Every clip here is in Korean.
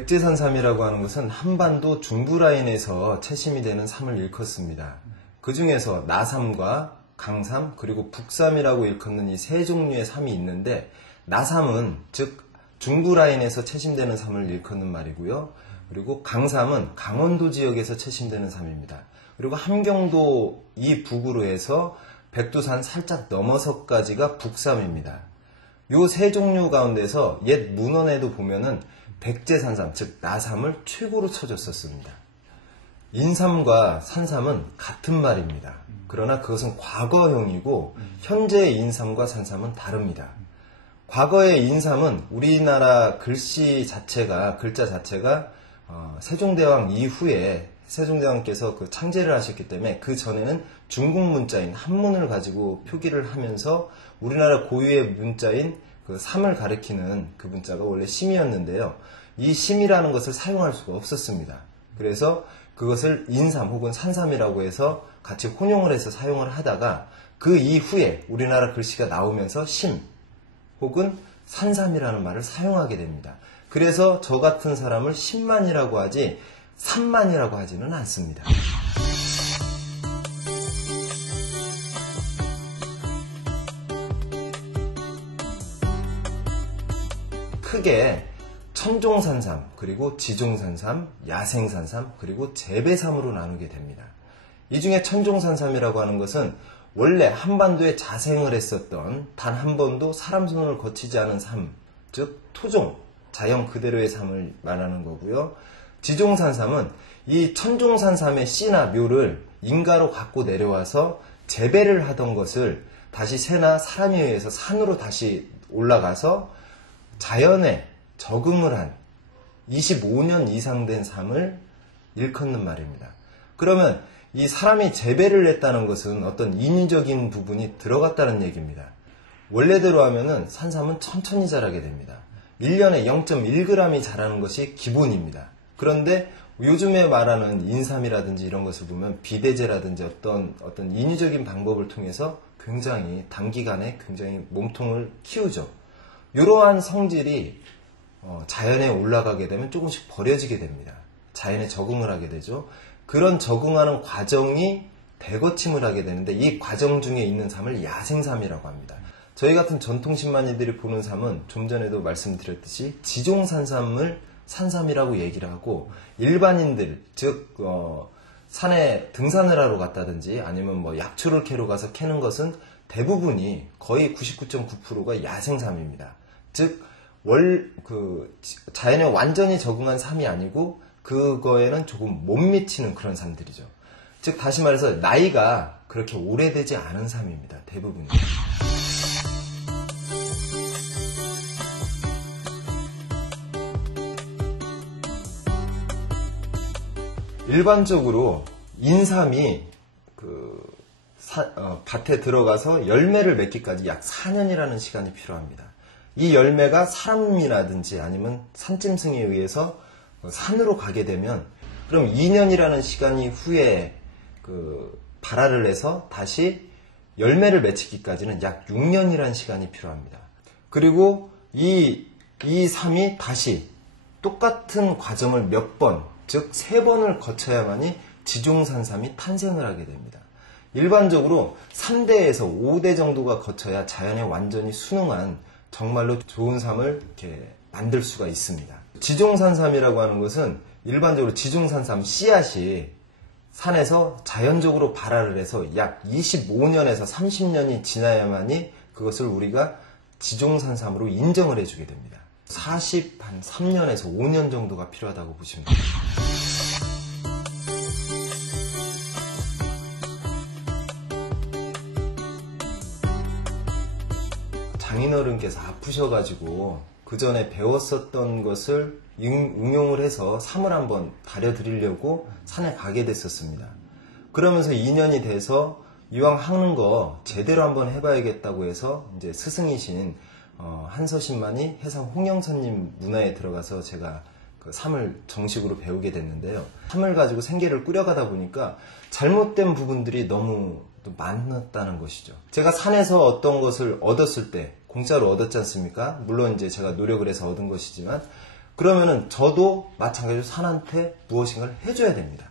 백제산삼이라고 하는 것은 한반도 중부라인에서 채심이 되는 삼을 일컫습니다. 그 중에서 나삼과 강삼 그리고 북삼이라고 일컫는 이 세 종류의 삼이 있는데, 나삼은 즉 중부라인에서 채심되는 삼을 일컫는 말이고요. 그리고 강삼은 강원도 지역에서 채심되는 삼입니다. 그리고 함경도 이 북으로 해서 백두산 살짝 넘어서까지가 북삼입니다. 요 세 종류 가운데서 옛 문헌에도 보면은 백제산삼, 즉 나삼을 최고로 쳐줬었습니다. 인삼과 산삼은 같은 말입니다. 그러나 그것은 과거형이고 현재의 인삼과 산삼은 다릅니다. 과거의 인삼은 우리나라 글씨 자체가, 글자 자체가 세종대왕 이후에 세종대왕께서 그 창제를 하셨기 때문에 그 전에는 중국 문자인 한문을 가지고 표기를 하면서 우리나라 고유의 문자인 그 삼을 가리키는 그 문자가 원래 심이었는데요. 이 심이라는 것을 사용할 수가 없었습니다. 그래서 그것을 인삼 혹은 산삼이라고 해서 같이 혼용을 해서 사용을 하다가 그 이후에 우리나라 글씨가 나오면서 심 혹은 산삼이라는 말을 사용하게 됩니다. 그래서 저 같은 사람을 심만이라고 하지 삼만이라고 하지는 않습니다. 크게 천종산삼, 그리고 지종산삼, 야생산삼, 그리고 재배삼으로 나누게 됩니다. 이 중에 천종산삼이라고 하는 것은 원래 한반도에 자생을 했었던 단 한 번도 사람 손을 거치지 않은 삶, 즉 토종, 자연 그대로의 삶을 말하는 거고요. 지종산삼은 이 천종산삼의 씨나 묘를 인가로 갖고 내려와서 재배를 하던 것을 다시 새나 사람에 의해서 산으로 다시 올라가서 자연에 적응을 한 25년 이상 된 삶을 일컫는 말입니다. 그러면 이 사람이 재배를 했다는 것은 어떤 인위적인 부분이 들어갔다는 얘기입니다. 원래대로 하면은 산삼은 천천히 자라게 됩니다. 1년에 0.1g이 자라는 것이 기본입니다. 그런데 요즘에 말하는 인삼이라든지 이런 것을 보면 비대제라든지 어떤 인위적인 방법을 통해서 굉장히 단기간에 굉장히 몸통을 키우죠. 이러한 성질이 자연에 올라가게 되면 조금씩 버려지게 됩니다. 자연에 적응을 하게 되죠. 그런 적응하는 과정이 대거침을 하게 되는데 이 과정 중에 있는 삶을 야생삼이라고 합니다. 저희 같은 전통신만이들이 보는 삶은 좀 전에도 말씀드렸듯이 지종산삼을 산삼이라고 얘기를 하고, 일반인들 즉 산에 등산을 하러 갔다든지 아니면 뭐 약초를 캐러 가서 캐는 것은 대부분이 거의 99.9%가 야생삼입니다. 즉 자연에 완전히 적응한 삶이 아니고 그거에는 조금 못 미치는 그런 삶들이죠. 즉 다시 말해서 나이가 그렇게 오래되지 않은 삶입니다. 대부분이. 일반적으로 인삼이 밭에 들어가서 열매를 맺기까지 약 4년이라는 시간이 필요합니다. 이 열매가 사람이라든지 아니면 산짐승에 의해서 산으로 가게 되면 그럼 2년이라는 시간이 후에 발화를 해서 다시 열매를 맺히기까지는 약 6년이라는 시간이 필요합니다. 그리고 이 삶이 다시 똑같은 과정을 몇 번, 즉 3번을 거쳐야만이 지종산삼이 탄생을 하게 됩니다. 일반적으로 3대에서 5대 정도가 거쳐야 자연에 완전히 순응한 정말로 좋은 삶을 이렇게 만들 수가 있습니다. 지종산삼이라고 하는 것은 일반적으로 지종산삼 씨앗이 산에서 자연적으로 발화를 해서 약 25년에서 30년이 지나야만이 그것을 우리가 지종산삼으로 인정을 해주게 됩니다. 3년에서 5년 정도가 필요하다고 보시면 됩니다. 장인어른께서 아프셔가지고 그 전에 배웠었던 것을 응용을 해서 삼을 한번 다려드리려고 산에 가게 됐었습니다. 그러면서 2년이 돼서 이왕 하는 거 제대로 한번 해봐야겠다고 해서 이제 스승이신 한서신만이 해상 홍영선님 문화에 들어가서 제가 그 삼을 정식으로 배우게 됐는데요. 삼을 가지고 생계를 꾸려가다 보니까 잘못된 부분들이 너무 많았다는 것이죠. 제가 산에서 어떤 것을 얻었을 때 공짜로 얻었지 않습니까? 물론 이제 제가 노력을 해서 얻은 것이지만 그러면은 저도 마찬가지로 산한테 무엇인가를 해줘야 됩니다.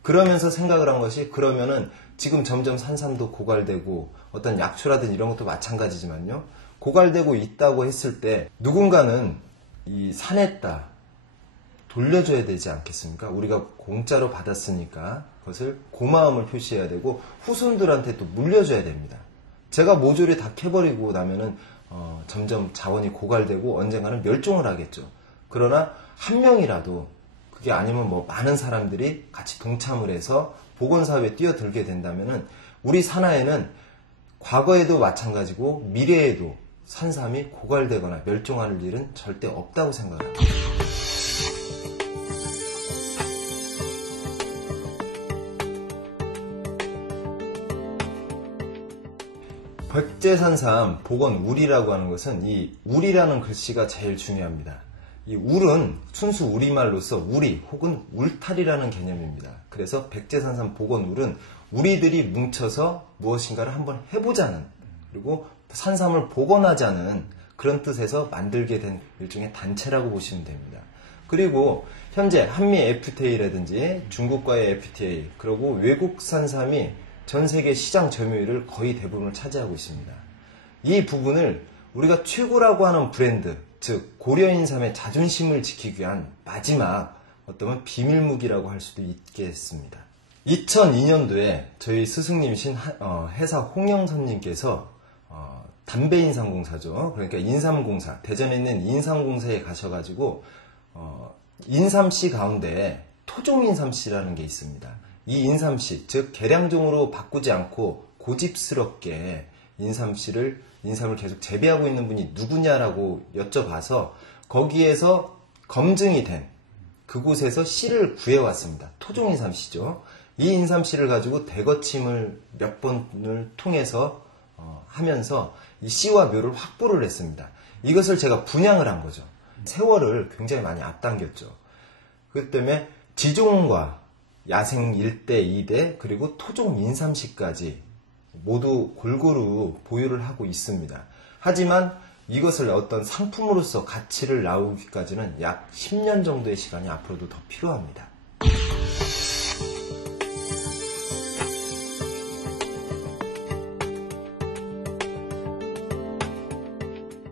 그러면서 생각을 한 것이, 그러면은 지금 점점 산삼도 고갈되고 어떤 약초라든 이런 것도 마찬가지지만요, 고갈되고 있다고 했을 때 누군가는 이 산에다 돌려줘야 되지 않겠습니까? 우리가 공짜로 받았으니까 그것을 고마움을 표시해야 되고 후손들한테 또 물려줘야 됩니다. 제가 모조리 다 캐버리고 나면은 점점 자원이 고갈되고 언젠가는 멸종을 하겠죠. 그러나 한 명이라도, 그게 아니면 뭐 많은 사람들이 같이 동참을 해서 보건사업에 뛰어들게 된다면은 우리 산하에는 과거에도 마찬가지고 미래에도 산삼이 고갈되거나 멸종할 일은 절대 없다고 생각합니다. 백제산삼 복원울이라고 하는 것은, 이 울이라는 글씨가 제일 중요합니다. 이 울은 순수 우리말로서 우리 혹은 울타리라는 개념입니다. 그래서 백제산삼 복원울은 우리들이 뭉쳐서 무엇인가를 한번 해보자는, 그리고 산삼을 복원하자는 그런 뜻에서 만들게 된 일종의 단체라고 보시면 됩니다. 그리고 현재 한미 FTA라든지 중국과의 FTA, 그리고 외국 산삼이 전 세계 시장 점유율을 거의 대부분을 차지하고 있습니다. 이 부분을 우리가 최고라고 하는 브랜드, 즉 고려인삼의 자존심을 지키기 위한 마지막 어떤 비밀무기라고 할 수도 있겠습니다. 2002년도에 저희 스승님이신 해사 홍영선님께서 담배인삼공사죠. 그러니까 인삼공사, 대전에 있는 인삼공사에 가셔가지고 인삼씨 가운데 토종인삼씨라는 게 있습니다. 이 인삼씨, 즉 계량종으로 바꾸지 않고 고집스럽게 인삼을 계속 재배하고 있는 분이 누구냐라고 여쭤봐서 거기에서 검증이 된 그곳에서 씨를 구해왔습니다. 토종인삼씨죠. 이 인삼씨를 가지고 대거침을 몇 번을 통해서 하면서 이 씨와 묘를 확보를 했습니다. 이것을 제가 분양을 한 거죠. 세월을 굉장히 많이 앞당겼죠. 그렇기 때문에 지종과 야생 1대, 2대, 그리고 토종 인삼씨까지 모두 골고루 보유를 하고 있습니다. 하지만 이것을 어떤 상품으로서 가치를 나오기까지는 약 10년 정도의 시간이 앞으로도 더 필요합니다.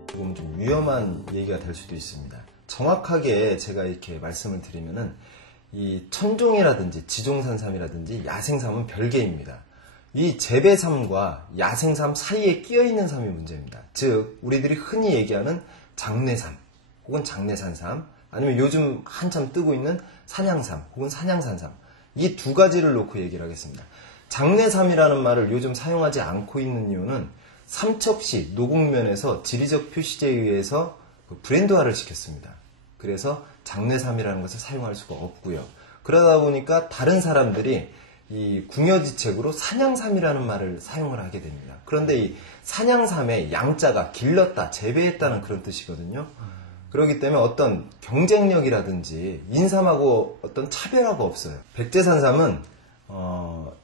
조금 좀 위험한 얘기가 될 수도 있습니다. 정확하게 제가 이렇게 말씀을 드리면은 이 천종이라든지 지종산삼이라든지 야생삼은 별개입니다. 이 재배삼과 야생삼 사이에 끼어있는 삼이 문제입니다. 즉 우리들이 흔히 얘기하는 장례삼 혹은 장례산삼, 아니면 요즘 한참 뜨고 있는 산양삼 혹은 산양산삼, 이 두 가지를 놓고 얘기를 하겠습니다. 장례삼이라는 말을 요즘 사용하지 않고 있는 이유는 삼척시 노곡면에서 지리적 표시제에 의해서 브랜드화를 시켰습니다. 그래서 장례삼이라는 것을 사용할 수가 없고요. 그러다 보니까 다른 사람들이 이 궁여지책으로 산양삼이라는 말을 사용을 하게 됩니다. 그런데 이 산양삼의 양자가 길렀다, 재배했다는 그런 뜻이거든요. 그렇기 때문에 어떤 경쟁력이라든지 인삼하고 어떤 차별화가 없어요. 백제산삼은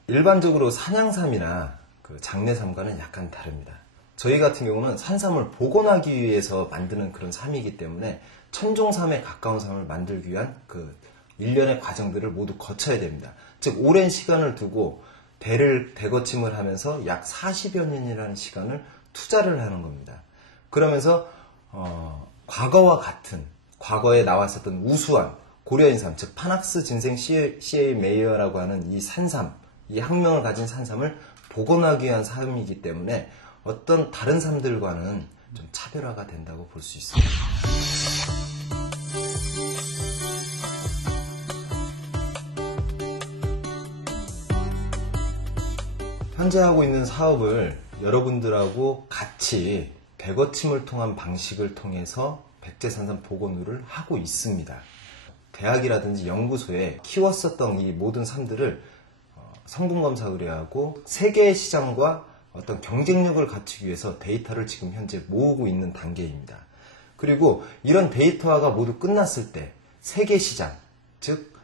일반적으로 산양삼이나 그 장례삼과는 약간 다릅니다. 저희 같은 경우는 산삼을 복원하기 위해서 만드는 그런 삼이기 때문에 천종삼에 가까운 삼을 만들기 위한 그 일련의 과정들을 모두 거쳐야 됩니다. 즉 오랜 시간을 두고 대거침을 하면서 약 40여 년이라는 시간을 투자를 하는 겁니다. 그러면서 과거와 같은, 과거에 나왔었던 우수한 고려인삼, 즉 파낙스 진생 CA 메이어라고 하는 이 산삼, 이 학명을 가진 산삼을 복원하기 위한 삶이기 때문에 어떤 다른 삶들과는 좀 차별화가 된다고 볼 수 있습니다. 현재 하고 있는 사업을 여러분들하고 같이 대거침을 통한 방식을 통해서 백제산삼 복원을 하고 있습니다. 대학이라든지 연구소에 키웠었던 이 모든 삶들을 성분검사 의뢰하고 세계 시장과 어떤 경쟁력을 갖추기 위해서 데이터를 지금 현재 모으고 있는 단계입니다. 그리고 이런 데이터화가 모두 끝났을 때 세계 시장, 즉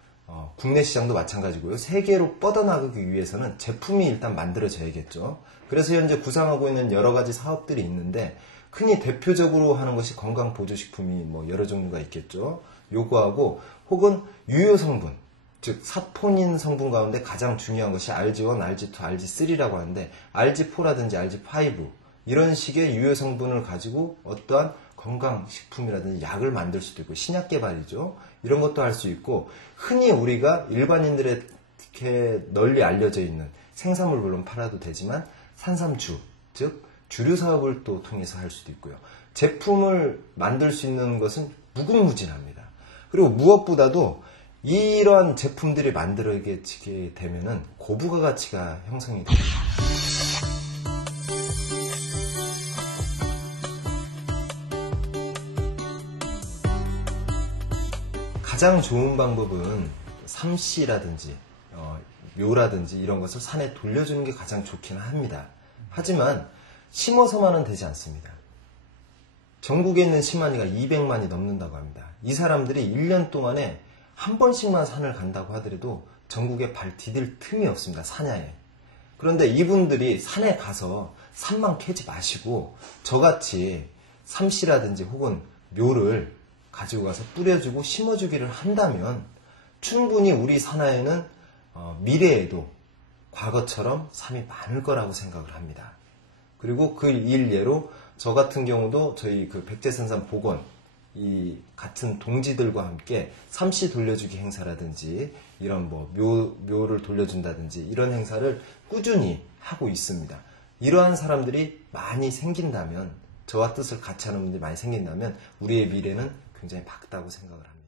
국내 시장도 마찬가지고요. 세계로 뻗어나가기 위해서는 제품이 일단 만들어져야겠죠. 그래서 현재 구상하고 있는 여러 가지 사업들이 있는데 흔히 대표적으로 하는 것이 건강보조식품이 뭐 여러 종류가 있겠죠. 요거하고 혹은 유효성분, 즉 사포닌 성분 가운데 가장 중요한 것이 RG1, RG2, RG3라고 하는데 RG4라든지 RG5 이런 식의 유효 성분을 가지고 어떠한 건강식품이라든지 약을 만들 수도 있고 신약 개발이죠. 이런 것도 할 수 있고 흔히 우리가 일반인들에게 널리 알려져 있는 생산물 물론 팔아도 되지만 산삼주, 즉 주류 사업을 또 통해서 할 수도 있고요. 제품을 만들 수 있는 것은 무궁무진합니다. 그리고 무엇보다도 이러한 제품들이 만들어지게 되면은 고부가 가치가 형성이 됩니다. 가장 좋은 방법은 삼씨라든지 묘라든지 이런 것을 산에 돌려주는 게 가장 좋긴 합니다. 하지만 심어서만은 되지 않습니다. 전국에 있는 심한이가 200만이 넘는다고 합니다. 이 사람들이 1년 동안에 한 번씩만 산을 간다고 하더라도 전국에 발 디딜 틈이 없습니다. 산야에. 그런데 이분들이 산에 가서 산만 캐지 마시고 저같이 삼씨라든지 혹은 묘를 가지고 가서 뿌려주고 심어주기를 한다면 충분히 우리 산하에는 미래에도 과거처럼 삶이 많을 거라고 생각을 합니다. 그리고 그 일례로 저 같은 경우도 저희 그 백제산삼 복원 이 같은 동지들과 함께 삼씨 돌려주기 행사라든지 이런 뭐 묘를 돌려준다든지 이런 행사를 꾸준히 하고 있습니다. 이러한 사람들이 많이 생긴다면 저와 뜻을 같이 하는 분들이 많이 생긴다면 우리의 미래는 굉장히 밝다고 생각을 합니다.